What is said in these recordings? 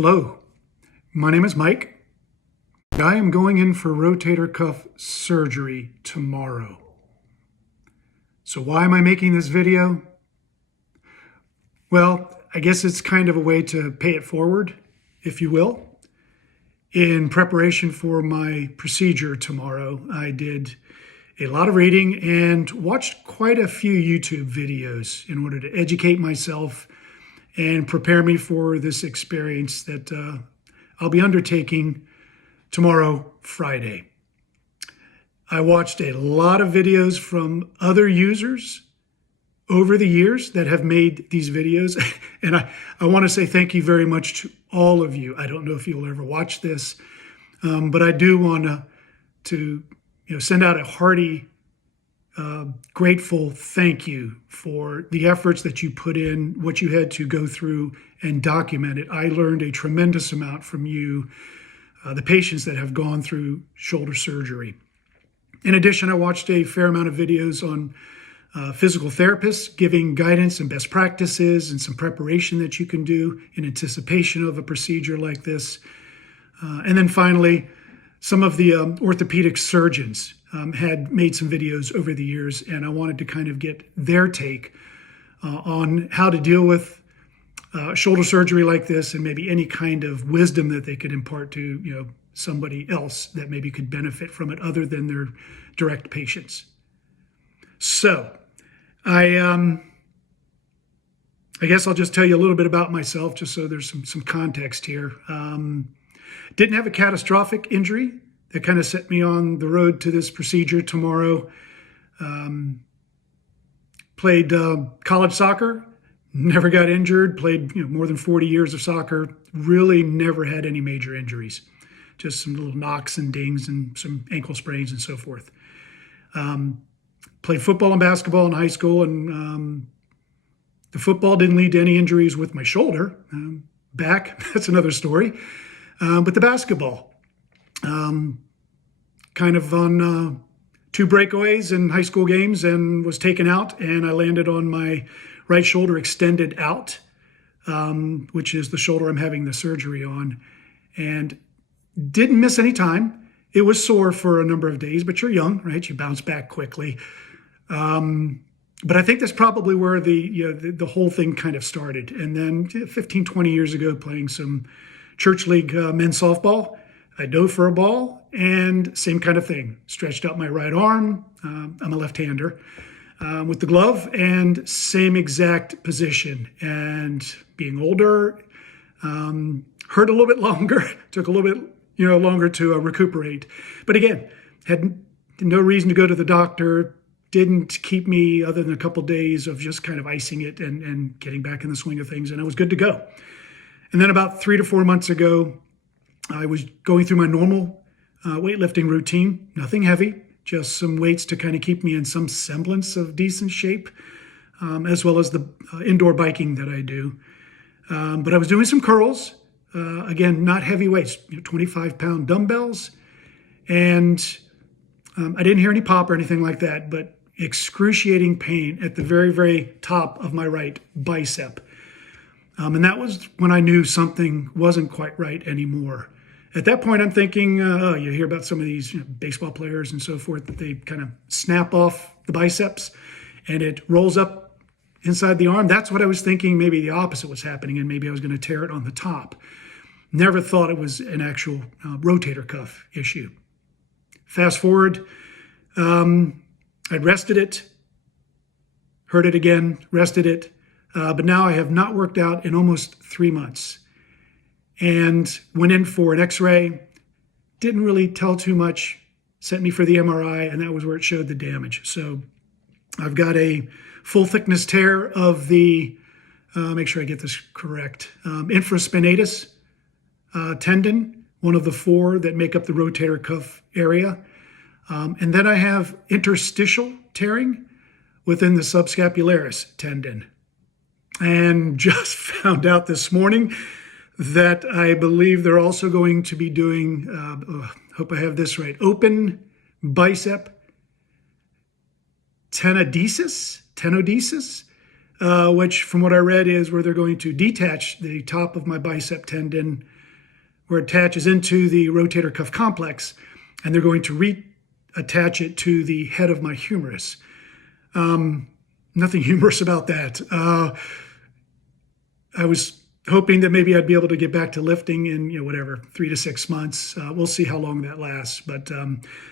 Hello, my name is Mike. I am going in for rotator cuff surgery tomorrow. So why am I making this video? Well, I guess it's kind of a way to pay it forward, if you will. In preparation for my procedure tomorrow, I did a lot of reading and watched quite a few YouTube videos in order to educate myself and prepare me for this experience that I'll be undertaking tomorrow, Friday. I watched a lot of videos from other users over the years that have made these videos. And I want to say thank you very much to all of you. I don't know if you'll ever watch this, but I do want to send out a hearty, grateful thank you for the efforts that you put in, what you had to go through and document it. I learned a tremendous amount from you, the patients that have gone through shoulder surgery. In addition, I watched a fair amount of videos on physical therapists giving guidance and best practices and some preparation that you can do in anticipation of a procedure like this. And then finally, some of the orthopedic surgeons had made some videos over the years, and I wanted to kind of get their take on how to deal with shoulder surgery like this, and maybe any kind of wisdom that they could impart to somebody else that maybe could benefit from it other than their direct patients. So I guess I'll just tell you a little bit about myself, just so there's some context here. Didn't have a catastrophic injury that kind of set me on the road to this procedure tomorrow. Played college soccer, never got injured, played more than 40 years of soccer, really never had any major injuries, just some little knocks and dings and some ankle sprains and so forth. Played football and basketball in high school, and the football didn't lead to any injuries with my shoulder. Back, that's another story. But the basketball, kind of on two breakaways in high school games, and was taken out, and I landed on my right shoulder extended out, which is the shoulder I'm having the surgery on, and didn't miss any time. It was sore for a number of days, but you're young, right? You bounce back quickly. But I think that's probably where the whole thing kind of started. And then 15, 20 years ago, playing some church league men's softball, I dove for a ball, and same kind of thing. Stretched out my right arm. I'm a left-hander with the glove, and same exact position. And being older, hurt a little bit longer. Took a little bit longer to recuperate. But again, had no reason to go to the doctor. Didn't keep me other than a couple days of just kind of icing it and getting back in the swing of things, and I was good to go. And then about 3 to 4 months ago, I was going through my normal weightlifting routine, nothing heavy, just some weights to kind of keep me in some semblance of decent shape, as well as the indoor biking that I do. But I was doing some curls, again, not heavy weights, 25-pound dumbbells, and I didn't hear any pop or anything like that, but excruciating pain at the very, very top of my right bicep. And that was when I knew something wasn't quite right anymore. At that point, I'm thinking, you hear about some of these baseball players and so forth, that they kind of snap off the biceps and it rolls up inside the arm. That's what I was thinking. Maybe the opposite was happening, and maybe I was going to tear it on the top. Never thought it was an actual rotator cuff issue. Fast forward, I'd rested it, hurt it again, rested it. But now I have not worked out in almost 3 months, and went in for an x-ray. Didn't really tell too much, sent me for the MRI, and that was where it showed the damage. So I've got a full thickness tear of the, make sure I get this correct, infraspinatus tendon, one of the 4 that make up the rotator cuff area. And then I have interstitial tearing within the subscapularis tendon. And just found out this morning that I believe they're also going to be doing, hope I have this right, open bicep tenodesis, which from what I read is where they're going to detach the top of my bicep tendon where it attaches into the rotator cuff complex, and they're going to reattach it to the head of my humerus. Nothing humorous about that. I was hoping that maybe I'd be able to get back to lifting in, 3 to 6 months. We'll see how long that lasts. But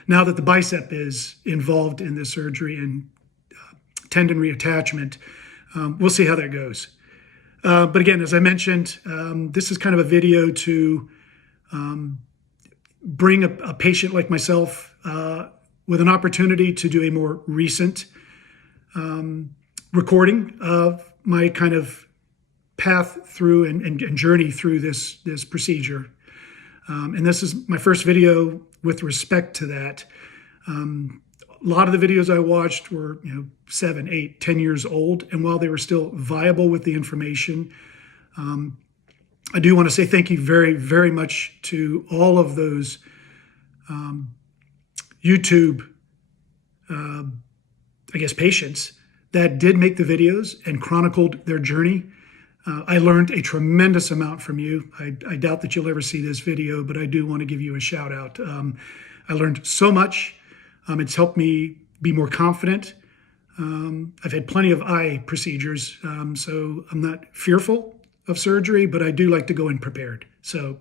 now that the bicep is involved in this surgery and tendon reattachment, we'll see how that goes. But again, as I mentioned, this is kind of a video to bring a patient like myself with an opportunity to do a more recent recording of my kind of path through and journey through this procedure. And this is my first video with respect to that. A lot of the videos I watched were 7, 8, 10 years old, and while they were still viable with the information, I do want to say thank you very, very much to all of those YouTube, patients that did make the videos and chronicled their journey. I learned a tremendous amount from you. I doubt that you'll ever see this video, but I do want to give you a shout out. I learned so much. It's helped me be more confident. I've had plenty of eye procedures, so I'm not fearful of surgery, but I do like to go in prepared. So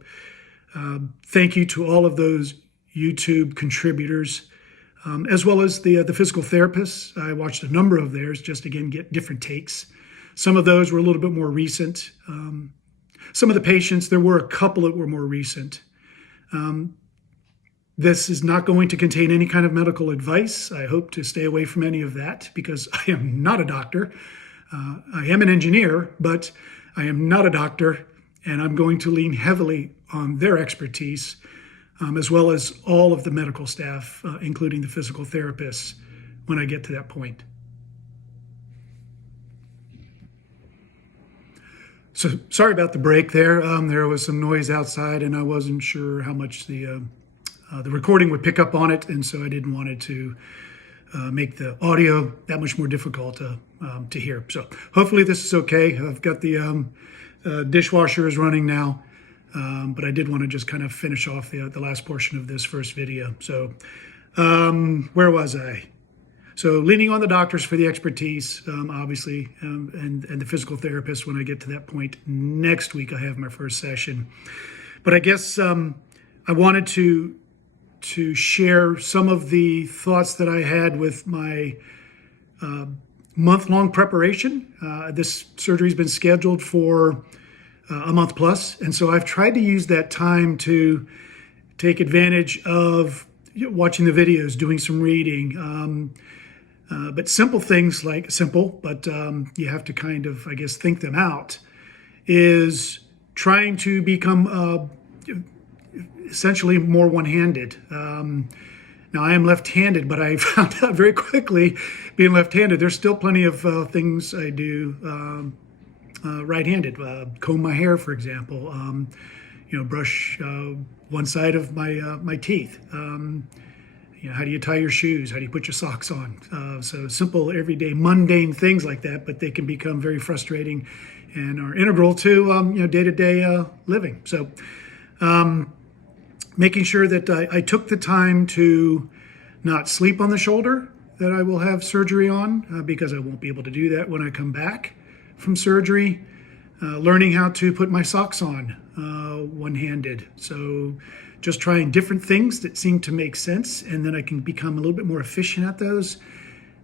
thank you to all of those YouTube contributors, as well as the physical therapists. I watched a number of theirs just, again, get different takes. Some of those were a little bit more recent. Some of the patients, there were a couple that were more recent. This is not going to contain any kind of medical advice. I hope to stay away from any of that because I am not a doctor. I am an engineer, but I am not a doctor, and I'm going to lean heavily on their expertise, as well as all of the medical staff, including the physical therapists, when I get to that point. So sorry about the break there. There was some noise outside, and I wasn't sure how much the recording would pick up on it, and so I didn't want it to make the audio that much more difficult to hear. So hopefully this is okay. I've got the dishwasher is running now, but I did want to just kind of finish off the last portion of this first video. So where was I? So leaning on the doctors for the expertise, obviously, and the physical therapist when I get to that point. Next week I have my first session. But I guess I wanted to share some of the thoughts that I had with my month-long preparation. This surgery's been scheduled for a month plus, and so I've tried to use that time to take advantage of watching the videos, doing some reading, but simple things like but you have to kind of, I guess, think them out, is trying to become essentially more one-handed. Now I am left-handed, but I found out very quickly, being left-handed, there's still plenty of things I do right-handed. Comb my hair, for example. Brush one side of my teeth. How do you tie your shoes? How do you put your socks on? So simple, everyday, mundane things like that, but they can become very frustrating and are integral to day-to-day living. So making sure that I took the time to not sleep on the shoulder that I will have surgery on, because I won't be able to do that when I come back from surgery. Learning how to put my socks on one-handed. So just trying different things that seem to make sense, and then I can become a little bit more efficient at those.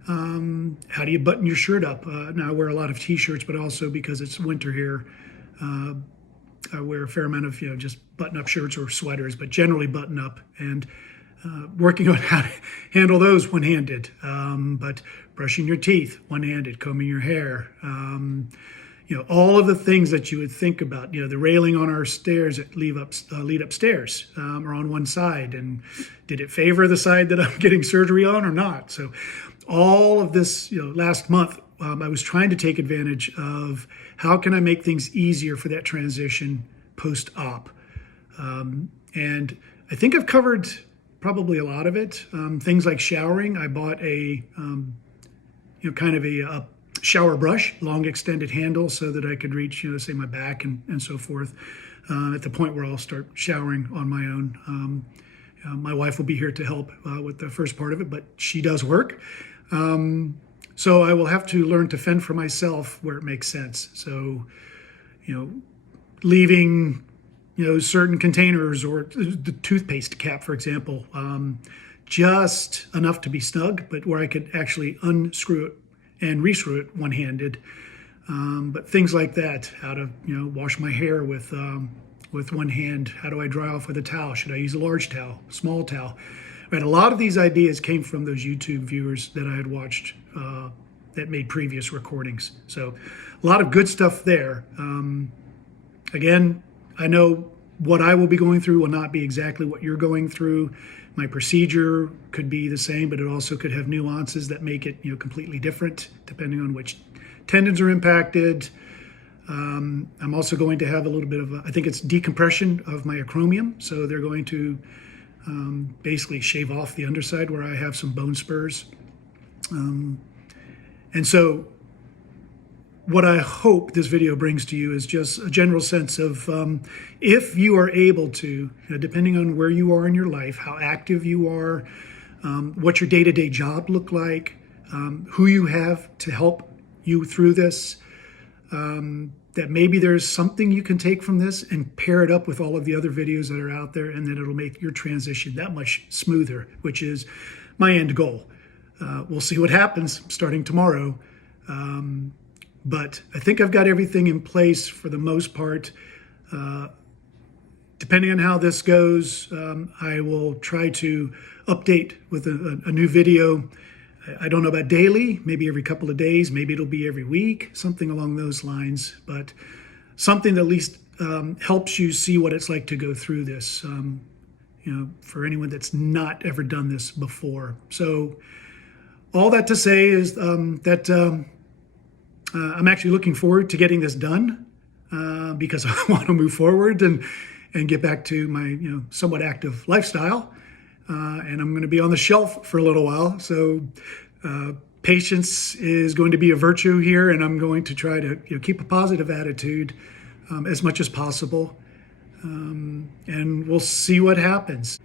How do you button your shirt up? Now I wear a lot of t-shirts, but also because it's winter here, I wear a fair amount of just button-up shirts or sweaters, but generally button up, and working on how to handle those one-handed. But brushing your teeth one-handed, combing your hair, all of the things that you would think about. The railing on our stairs that lead upstairs are on one side, and did it favor the side that I'm getting surgery on or not? So all of this, last month, I was trying to take advantage of how can I make things easier for that transition post-op. And I think I've covered probably a lot of it. Things like showering. I bought a kind of a shower brush, long extended handle, so that I could reach, say my back and so forth, at the point where I'll start showering on my own. My wife will be here to help with the first part of it, but she does work. So I will have to learn to fend for myself where it makes sense. So, leaving, certain containers, or the toothpaste cap, for example, just enough to be snug, but where I could actually unscrew it and rescrew it one-handed. But things like that, how to, wash my hair with one hand. How do I dry off with a towel? Should I use a large towel, small towel? Right, a lot of these ideas came from those YouTube viewers that I had watched that made previous recordings. So a lot of good stuff there. Again, I know what I will be going through will not be exactly what you're going through. My procedure could be the same, but it also could have nuances that make it, completely different depending on which tendons are impacted. I'm also going to have a little bit of, I think it's decompression of my acromion. So they're going to basically shave off the underside where I have some bone spurs. And so what I hope this video brings to you is just a general sense of if you are able to, depending on where you are in your life, how active you are, what your day-to-day job look like, who you have to help you through this, that maybe there's something you can take from this and pair it up with all of the other videos that are out there, and that it'll make your transition that much smoother, which is my end goal. We'll see what happens starting tomorrow. But I think I've got everything in place for the most part. Depending on how this goes, I will try to update with a new video. I don't know about daily, maybe every couple of days, maybe it'll be every week, something along those lines, but something that at least helps you see what it's like to go through this, for anyone that's not ever done this before. So all that to say is that I'm actually looking forward to getting this done because I want to move forward and get back to my somewhat active lifestyle. And I'm going to be on the shelf for a little while. So patience is going to be a virtue here, and I'm going to try to keep a positive attitude as much as possible. And we'll see what happens.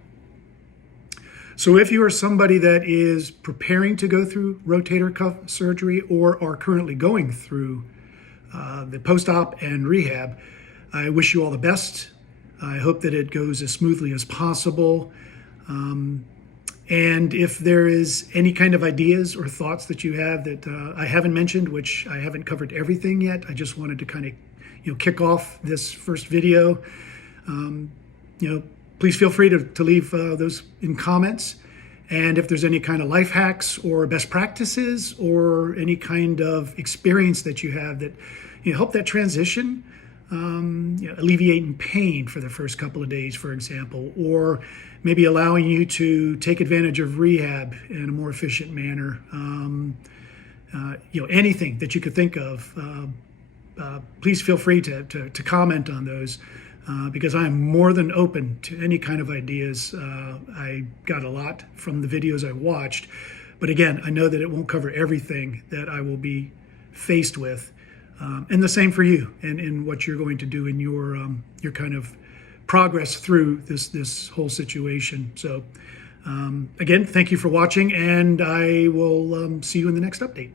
So if you are somebody that is preparing to go through rotator cuff surgery or are currently going through the post-op and rehab, I wish you all the best. I hope that it goes as smoothly as possible. And if there is any kind of ideas or thoughts that you have that I haven't mentioned, which I haven't covered everything yet, I just wanted to kind of kick off this first video. Please feel free to leave those in comments. And if there's any kind of life hacks or best practices or any kind of experience that you have that help that transition, alleviating pain for the first couple of days, for example, or maybe allowing you to take advantage of rehab in a more efficient manner, anything that you could think of, please feel free to comment on those. Because I'm more than open to any kind of ideas. I got a lot from the videos I watched, but again, I know that it won't cover everything that I will be faced with. And the same for you and what you're going to do in your kind of progress through this whole situation. So again, thank you for watching, and I will see you in the next update.